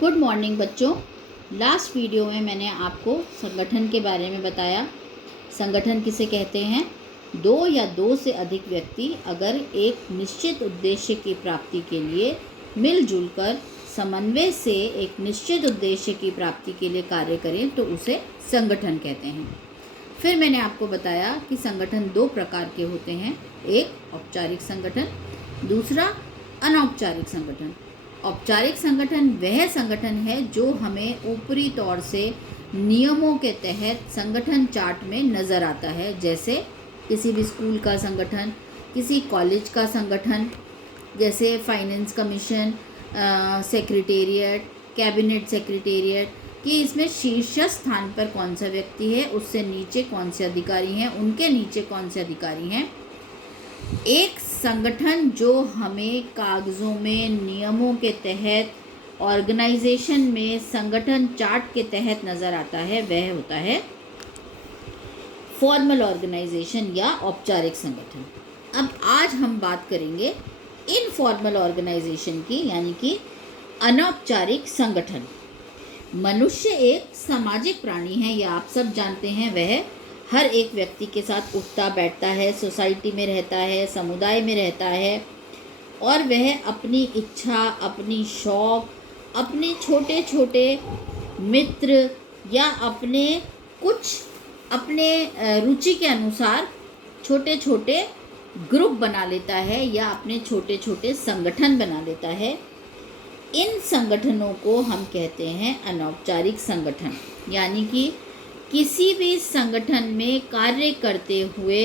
Good morning बच्चों। Last video में मैंने आपको संगठन के बारे में बताया। संगठन किसे कहते हैं? दो या दो से अधिक व्यक्ति अगर एक निश्चित उद्देश्य की प्राप्ति के लिए मिलजुल कर समन्वय से एक निश्चित उद्देश्य की प्राप्ति के लिए कार्य करें तो उसे संगठन कहते हैं। फिर मैंने आपको बताया कि संगठन दो प्रकार के होते हैं, एक औपचारिक संगठन, दूसरा अनौपचारिक संगठन। औपचारिक संगठन वह संगठन है जो हमें ऊपरी तौर से नियमों के तहत संगठन चार्ट में नज़र आता है, जैसे किसी भी स्कूल का संगठन, किसी कॉलेज का संगठन, जैसे finance commission, secretariat, cabinet secretariat, कि इसमें शीर्ष स्थान पर कौन सा व्यक्ति है, उससे नीचे कौन से अधिकारी हैं, उनके नीचे कौन से अधिकारी हैं। एक संगठन जो हमें कागज़ों में नियमों के तहत ऑर्गेनाइजेशन में संगठन चार्ट के तहत नज़र आता है वह होता है फॉर्मल ऑर्गेनाइजेशन या औपचारिक संगठन। अब आज हम बात करेंगे इनफॉर्मल ऑर्गेनाइजेशन की, यानी कि अनौपचारिक संगठन। मनुष्य एक सामाजिक प्राणी है, यह आप सब जानते हैं। वह हर एक व्यक्ति के साथ उठता बैठता है, सोसाइटी में रहता है, समुदाय में रहता है, और वह अपनी इच्छा, अपनी शौक, अपने छोटे छोटे मित्र या अपने रुचि के अनुसार छोटे छोटे ग्रुप बना लेता है या अपने छोटे छोटे संगठन बना लेता है। इन संगठनों को हम कहते हैं अनौपचारिक संगठन, यानी कि किसी भी संगठन में कार्य करते हुए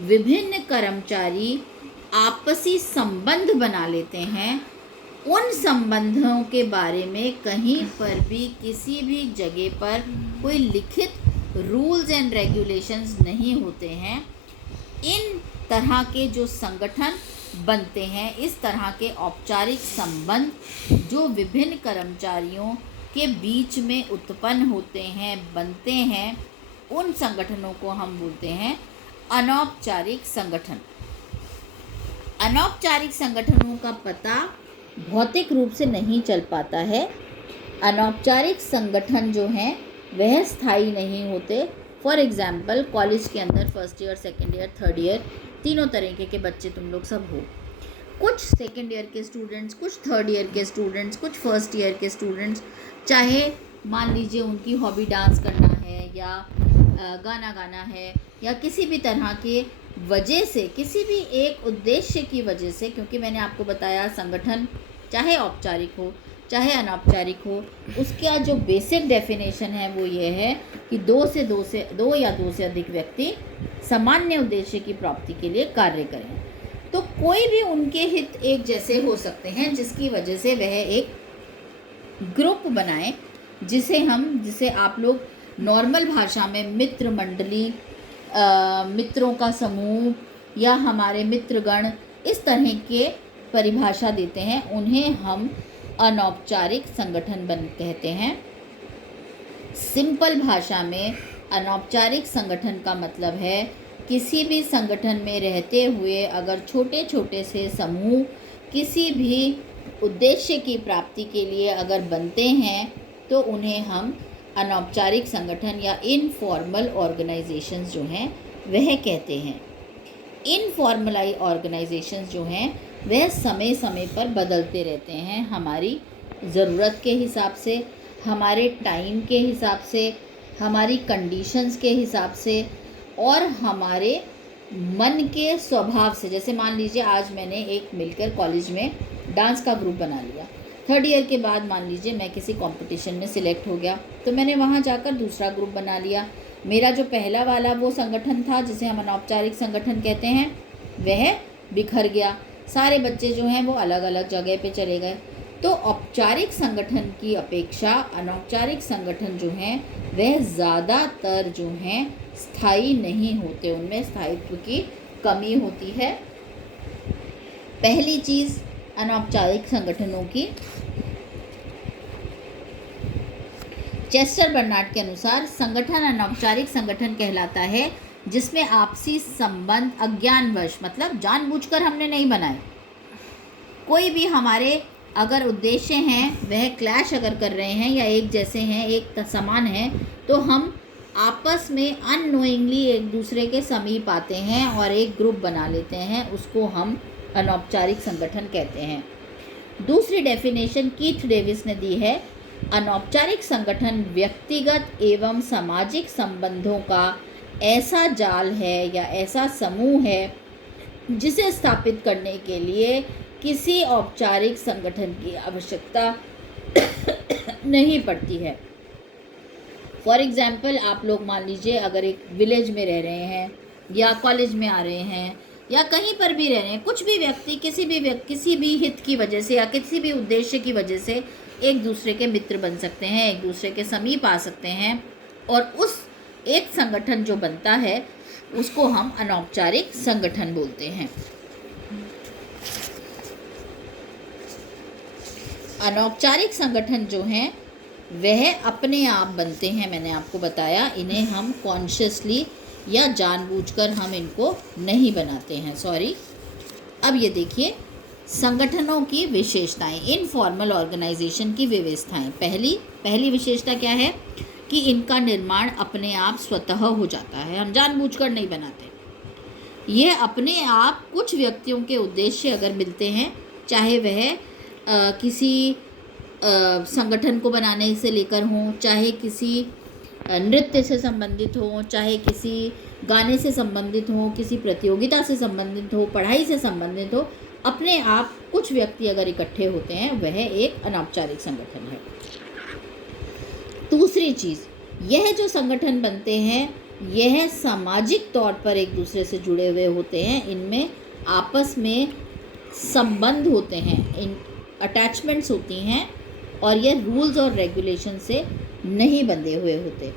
विभिन्न कर्मचारी आपसी संबंध बना लेते हैं। उन संबंधों के बारे में कहीं पर भी किसी भी जगह पर कोई लिखित रूल्स एंड रेगुलेशंस नहीं होते हैं। इन तरह के जो संगठन बनते हैं, इस तरह के औपचारिक संबंध जो विभिन्न कर्मचारियों के बीच में उत्पन्न होते हैं, बनते हैं, उन संगठनों को हम बोलते हैं अनौपचारिक संगठन। अनौपचारिक संगठनों का पता भौतिक रूप से नहीं चल पाता है। अनौपचारिक संगठन जो हैं वह स्थायी नहीं होते। फॉर एग्जाम्पल, कॉलेज के अंदर first year, second year, third year, तीनों तरीके के बच्चे तुम लोग सब हो। कुछ सेकेंड ईयर के स्टूडेंट्स, कुछ थर्ड ईयर के स्टूडेंट्स, कुछ फर्स्ट ईयर के स्टूडेंट्स, चाहे मान लीजिए उनकी हॉबी डांस करना है या गाना गाना है या किसी भी तरह के वजह से, किसी भी एक उद्देश्य की वजह से, क्योंकि मैंने आपको बताया संगठन चाहे औपचारिक हो चाहे अनौपचारिक हो, उसका जो बेसिक डेफिनेशन है वो ये है कि दो या दो से अधिक व्यक्ति सामान्य उद्देश्य की प्राप्ति के लिए कार्य करें। तो कोई भी उनके हित एक जैसे हो सकते हैं, जिसकी वजह से वह एक ग्रुप बनाएं, जिसे आप लोग नॉर्मल भाषा में मित्र मंडली, मित्रों का समूह या हमारे मित्रगण, इस तरह के परिभाषा देते हैं। उन्हें हम अनौपचारिक संगठन कहते हैं। सिंपल भाषा में अनौपचारिक संगठन का मतलब है किसी भी संगठन में रहते हुए अगर छोटे छोटे से समूह किसी भी उद्देश्य की प्राप्ति के लिए अगर बनते हैं तो उन्हें हम अनौपचारिक संगठन या इनफॉर्मल ऑर्गेनाइजेशंस जो हैं वह कहते हैं। इनफॉर्मल ऑर्गेनाइजेशंस जो हैं वह समय समय पर बदलते रहते हैं, हमारी ज़रूरत के हिसाब से, हमारे टाइम के हिसाब से, हमारी कंडीशंस के हिसाब से और हमारे मन के स्वभाव से। जैसे मान लीजिए आज मैंने एक मिलकर कॉलेज में डांस का ग्रुप बना लिया, थर्ड ईयर के बाद मान लीजिए मैं किसी कंपटीशन में सिलेक्ट हो गया तो मैंने वहाँ जाकर दूसरा ग्रुप बना लिया। मेरा जो पहला वाला वो संगठन था जिसे हम अनौपचारिक संगठन कहते हैं वह बिखर गया, सारे बच्चे जो हैं वो अलग अलग जगह पे चले गए। तो औपचारिक संगठन की अपेक्षा अनौपचारिक संगठन जो हैं वह ज़्यादातर जो हैं स्थायी नहीं होते, उनमें स्थायित्व की कमी होती है। पहली चीज़ अनौपचारिक संगठनों की, चेस्टर बर्नार्ड के अनुसार संगठन अनौपचारिक संगठन कहलाता है जिसमें आपसी संबंध अज्ञानवश, मतलब जानबूझकर हमने नहीं बनाए, कोई भी हमारे अगर उद्देश्य हैं वह क्लैश अगर कर रहे हैं या एक जैसे हैं, एक समान हैं, तो हम आपस में अननोइंगली एक दूसरे के समीप आते हैं और एक ग्रुप बना लेते हैं, उसको हम अनौपचारिक संगठन कहते हैं। दूसरी डेफिनेशन कीथ डेविस ने दी है, अनौपचारिक संगठन व्यक्तिगत एवं सामाजिक संबंधों का ऐसा जाल है या ऐसा समूह है जिसे स्थापित करने के लिए किसी औपचारिक संगठन की आवश्यकता नहीं पड़ती है। फॉर एग्ज़ाम्पल, आप लोग मान लीजिए अगर एक विलेज में रह रहे हैं या कॉलेज में आ रहे हैं या कहीं पर भी रह रहे हैं, कुछ भी व्यक्ति किसी भी हित की वजह से या किसी भी उद्देश्य की वजह से एक दूसरे के मित्र बन सकते हैं, एक दूसरे के समीप आ सकते हैं, और उस एक संगठन जो बनता है उसको हम अनौपचारिक संगठन बोलते हैं। अनौपचारिक संगठन जो हैं वह अपने आप बनते हैं, मैंने आपको बताया, इन्हें हम कॉन्शियसली या जानबूझकर हम इनको नहीं बनाते हैं, सॉरी। अब ये देखिए संगठनों की विशेषताएं, इनफॉर्मल ऑर्गेनाइजेशन की व्यवस्थाएं। पहली विशेषता क्या है कि इनका निर्माण अपने आप स्वतः हो जाता है, हम जानबूझकर नहीं बनाते। ये अपने आप कुछ व्यक्तियों के उद्देश्य अगर मिलते हैं, चाहे वह किसी संगठन को बनाने से लेकर हों, चाहे किसी नृत्य से संबंधित हो, चाहे किसी गाने से संबंधित हो, किसी प्रतियोगिता से संबंधित हो, पढ़ाई से संबंधित हो, अपने आप कुछ व्यक्ति अगर इकट्ठे होते हैं वह एक अनौपचारिक संगठन है। दूसरी चीज़, यह जो संगठन बनते हैं यह सामाजिक तौर पर एक दूसरे से जुड़े हुए होते हैं, इनमें आपस में संबंध होते हैं, इन अटैचमेंट्स होती हैं, और यह रूल्स और रेगुलेशन से नहीं बंधे हुए होते।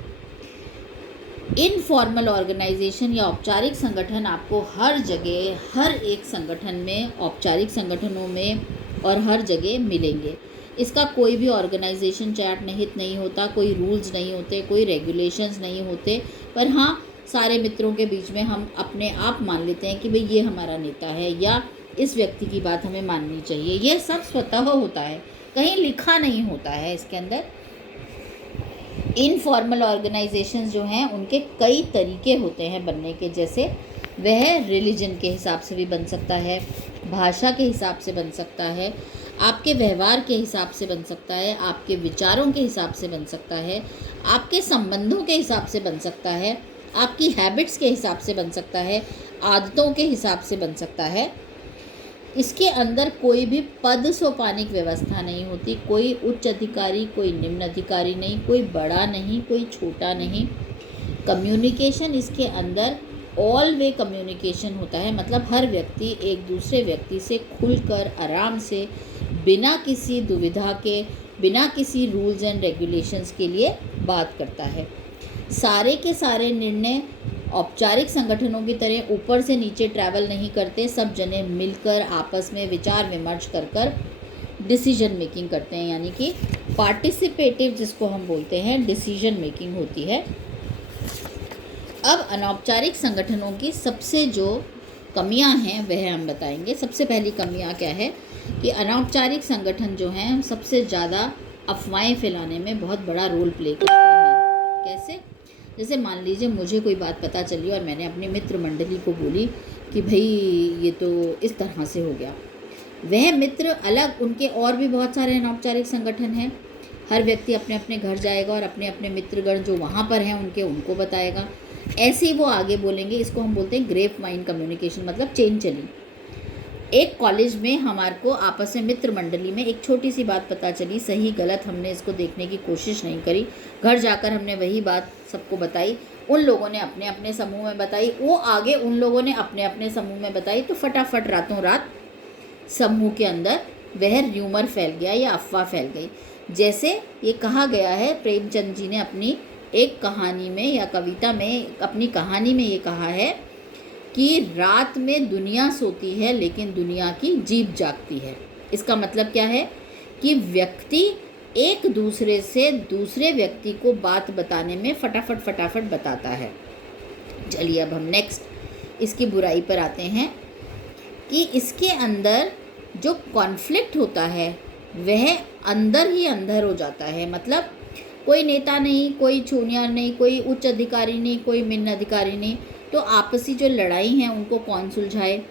इनफॉर्मल ऑर्गेनाइजेशन या औपचारिक संगठन आपको हर जगह, हर एक संगठन में, औपचारिक संगठनों में और हर जगह मिलेंगे। इसका कोई भी ऑर्गेनाइजेशन चार्ट निहित नहीं होता, कोई रूल्स नहीं होते, कोई रेगुलेशंस नहीं होते, पर हाँ सारे मित्रों के बीच में हम अपने आप मान लेते हैं कि भाई ये हमारा नेता है या इस व्यक्ति की बात हमें माननी चाहिए। ये सब स्वतः होता है, कहीं लिखा नहीं होता है इसके अंदर। इनफॉर्मल ऑर्गेनाइजेशंस जो हैं उनके कई तरीके होते हैं बनने के, जैसे वह रिलीजन के हिसाब से भी बन सकता है, भाषा के हिसाब से बन सकता है, आपके व्यवहार के हिसाब से बन सकता है, आपके विचारों के हिसाब से बन सकता है, आपके संबंधों के हिसाब से बन सकता है, आपकी हैबिट्स के हिसाब से बन सकता है, आदतों के हिसाब से बन सकता है। इसके अंदर कोई भी पद सोपानिक व्यवस्था नहीं होती, कोई उच्च अधिकारी, कोई निम्न अधिकारी नहीं, कोई बड़ा नहीं, कोई छोटा नहीं। कम्युनिकेशन इसके अंदर ऑल वे कम्युनिकेशन होता है, मतलब हर व्यक्ति एक दूसरे व्यक्ति से खुलकर आराम से, बिना किसी दुविधा के, बिना किसी रूल्स एंड रेगुलेशंस के लिए बात करता है। सारे के सारे निर्णय औपचारिक संगठनों की तरह ऊपर से नीचे ट्रैवल नहीं करते, सब जने मिलकर आपस में विचार विमर्श कर डिसीजन मेकिंग करते हैं, यानी कि पार्टिसिपेटिव जिसको हम बोलते हैं डिसीजन मेकिंग होती है। अब अनौपचारिक संगठनों की सबसे जो कमियां हैं वह हम बताएंगे। सबसे पहली कमियां क्या है कि अनौपचारिक संगठन जो हैं सबसे ज़्यादा अफवाहें फैलाने में बहुत बड़ा रोल प्ले करते हैं। कैसे? जैसे मान लीजिए मुझे कोई बात पता चली और मैंने अपनी मित्र मंडली को बोली कि भाई ये तो इस तरह से हो गया। वह मित्र अलग, उनके और भी बहुत सारे अनौपचारिक संगठन हैं, हर व्यक्ति अपने अपने घर जाएगा और अपने अपने मित्रगण जो वहाँ पर हैं उनको बताएगा, ऐसे ही वो आगे बोलेंगे। इसको हम बोलते हैं ग्रेप वाइन कम्युनिकेशन, मतलब चेन चली। एक कॉलेज में हमारे को आपस में मित्र मंडली में एक छोटी सी बात पता चली, सही गलत हमने इसको देखने की कोशिश नहीं करी, घर जाकर हमने वही बात सबको बताई, उन लोगों ने अपने अपने समूह में बताई, वो आगे उन लोगों ने अपने अपने समूह में बताई, तो फटाफट रातों रात समूह के अंदर वह र्यूमर फैल गया या अफवाह फैल गई। जैसे ये कहा गया है, प्रेमचंद जी ने अपनी एक कहानी में या कविता में, अपनी कहानी में ये कहा है कि रात में दुनिया सोती है लेकिन दुनिया की जीभ जागती है। इसका मतलब क्या है कि व्यक्ति एक दूसरे से दूसरे व्यक्ति को बात बताने में फटाफट बताता है। चलिए अब हम नेक्स्ट इसकी बुराई पर आते हैं कि इसके अंदर जो कॉन्फ्लिक्ट होता है वह अंदर ही अंदर हो जाता है। मतलब कोई नेता नहीं, कोई जूनियर नहीं, कोई उच्च अधिकारी नहीं, कोई निम्न अधिकारी नहीं, तो आपसी जो लड़ाई हैं उनको कौन सुलझाए,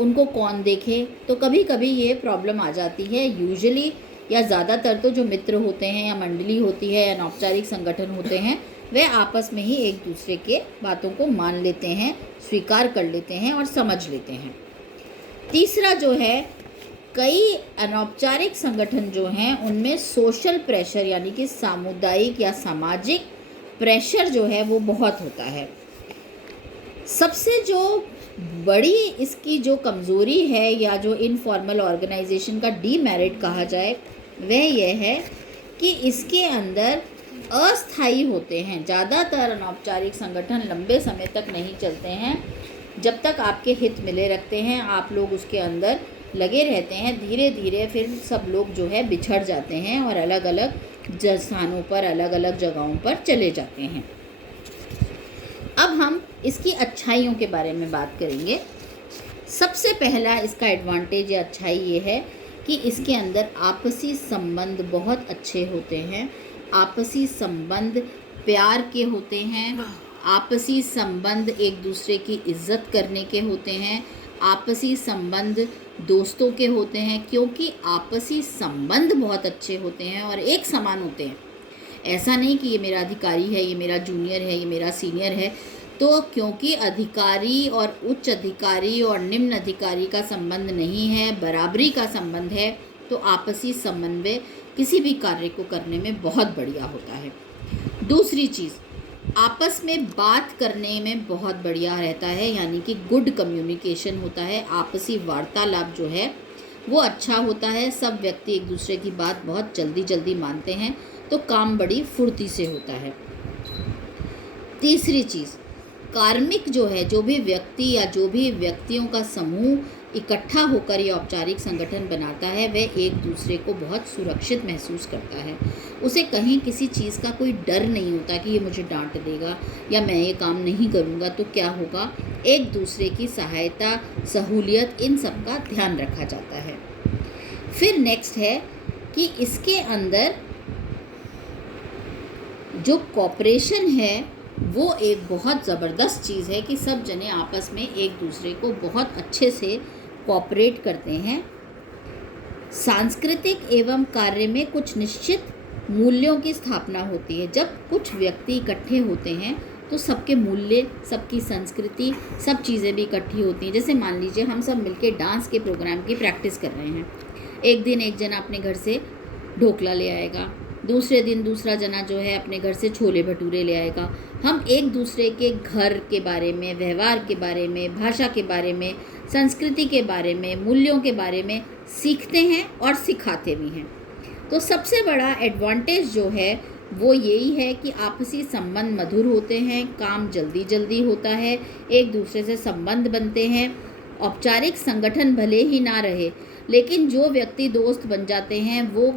उनको कौन देखे। तो कभी कभी ये प्रॉब्लम आ जाती है। यूजुअली या ज़्यादातर तो जो मित्र होते हैं या मंडली होती है या अनौपचारिक संगठन होते हैं, वे आपस में ही एक दूसरे के बातों को मान लेते हैं, स्वीकार कर लेते हैं और समझ लेते हैं। तीसरा जो है, कई अनौपचारिक संगठन जो हैं उनमें सोशल प्रेशर यानी कि सामुदायिक या सामाजिक प्रेशर जो है वो बहुत होता है। सबसे जो बड़ी इसकी जो कमज़ोरी है या जो इनफॉर्मल ऑर्गेनाइजेशन का डीमेरिट कहा जाए, वह यह है कि इसके अंदर अस्थायी होते हैं। ज़्यादातर अनौपचारिक संगठन लंबे समय तक नहीं चलते हैं। जब तक आपके हित मिले रखते हैं, आप लोग उसके अंदर लगे रहते हैं, धीरे धीरे फिर सब लोग जो है बिछड़ जाते हैं और अलग अलग स्थानों पर, अलग अलग जगहों पर चले जाते हैं। अब हम इसकी अच्छाइयों के बारे में बात करेंगे। सबसे पहला इसका एडवांटेज या अच्छाई ये है कि इसके अंदर आपसी संबंध बहुत अच्छे होते हैं। आपसी संबंध प्यार के होते हैं, आपसी संबंध एक दूसरे की इज्जत करने के होते हैं, आपसी संबंध दोस्तों के होते हैं, क्योंकि आपसी संबंध बहुत अच्छे होते हैं और एक समान होते हैं। ऐसा नहीं कि ये मेरा अधिकारी है, ये मेरा जूनियर है, ये मेरा सीनियर है। तो क्योंकि अधिकारी और उच्च अधिकारी और निम्न अधिकारी का संबंध नहीं है, बराबरी का संबंध है, तो आपसी समन्वय किसी भी कार्य को करने में बहुत बढ़िया होता है। दूसरी चीज़, आपस में बात करने में बहुत बढ़िया रहता है, यानी कि गुड कम्युनिकेशन होता है। आपसी वार्तालाप जो है वो अच्छा होता है। सब व्यक्ति एक दूसरे की बात बहुत जल्दी जल्दी मानते हैं, तो काम बड़ी फुर्ती से होता है। तीसरी चीज़, कार्मिक जो है, जो भी व्यक्ति या जो भी व्यक्तियों का समूह इकट्ठा होकर ये औपचारिक संगठन बनाता है, वह एक दूसरे को बहुत सुरक्षित महसूस करता है। उसे कहीं किसी चीज़ का कोई डर नहीं होता कि ये मुझे डांट देगा या मैं ये काम नहीं करूँगा तो क्या होगा। एक दूसरे की सहायता, सहूलियत, इन सब का ध्यान रखा जाता है। फिर नेक्स्ट है कि इसके अंदर जो कॉपरेशन है वो एक बहुत ज़बरदस्त चीज़ है कि सब जने आपस में एक दूसरे को बहुत अच्छे से कोऑपरेट करते हैं। सांस्कृतिक एवं कार्य में कुछ निश्चित मूल्यों की स्थापना होती है। जब कुछ व्यक्ति इकट्ठे होते हैं तो सबके मूल्य, सबकी संस्कृति, सब चीज़ें भी इकट्ठी होती हैं। जैसे मान लीजिए हम सब मिलके डांस के प्रोग्राम की प्रैक्टिस कर रहे हैं। एक दिन एक जना अपने घर से ढोकला ले आएगा, दूसरे दिन दूसरा जना जो है अपने घर से छोले भटूरे ले आएगा। हम एक दूसरे के घर के बारे में, व्यवहार के बारे में, भाषा के बारे में, संस्कृति के बारे में, मूल्यों के बारे में सीखते हैं और सिखाते भी हैं। तो सबसे बड़ा एडवांटेज जो है वो यही है कि आपसी संबंध मधुर होते हैं, काम जल्दी जल्दी होता है, एक दूसरे से संबंध बनते हैं। औपचारिक संगठन भले ही ना रहे, लेकिन जो व्यक्ति दोस्त बन जाते हैं वो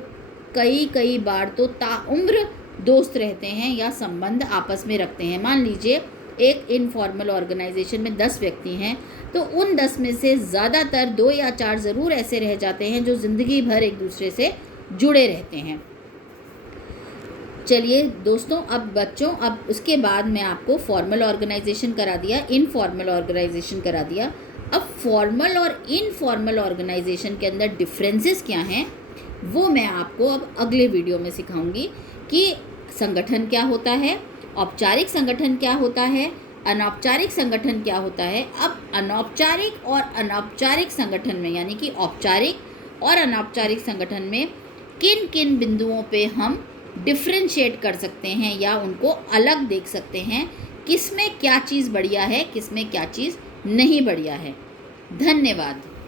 कई बार तो ताउम्र दोस्त रहते हैं या संबंध आपस में रखते हैं। मान लीजिए एक इनफॉर्मल ऑर्गेनाइजेशन में 10 व्यक्ति हैं, तो उन 10 में से ज़्यादातर 2 या 4 ज़रूर ऐसे रह जाते हैं जो ज़िंदगी भर एक दूसरे से जुड़े रहते हैं। चलिए दोस्तों, अब बच्चों, अब उसके बाद मैं आपको फॉर्मल ऑर्गेनाइजेशन करा दिया, इनफॉर्मल ऑर्गेनाइजेशन करा दिया। अब फॉर्मल और इनफॉर्मल ऑर्गेनाइजेशन के अंदर डिफरेंसेस क्या हैं वो मैं आपको अब अगले वीडियो में सिखाऊंगी कि संगठन क्या होता है, औपचारिक संगठन क्या होता है, अनौपचारिक संगठन क्या होता है। अब अनौपचारिक और अनौपचारिक संगठन में, यानी कि औपचारिक और अनौपचारिक संगठन में किन किन बिंदुओं पे हम डिफ्रेंशिएट कर सकते हैं या उनको अलग देख सकते हैं, किसमें क्या चीज़ बढ़िया है, किसमें क्या चीज़ नहीं बढ़िया है। धन्यवाद।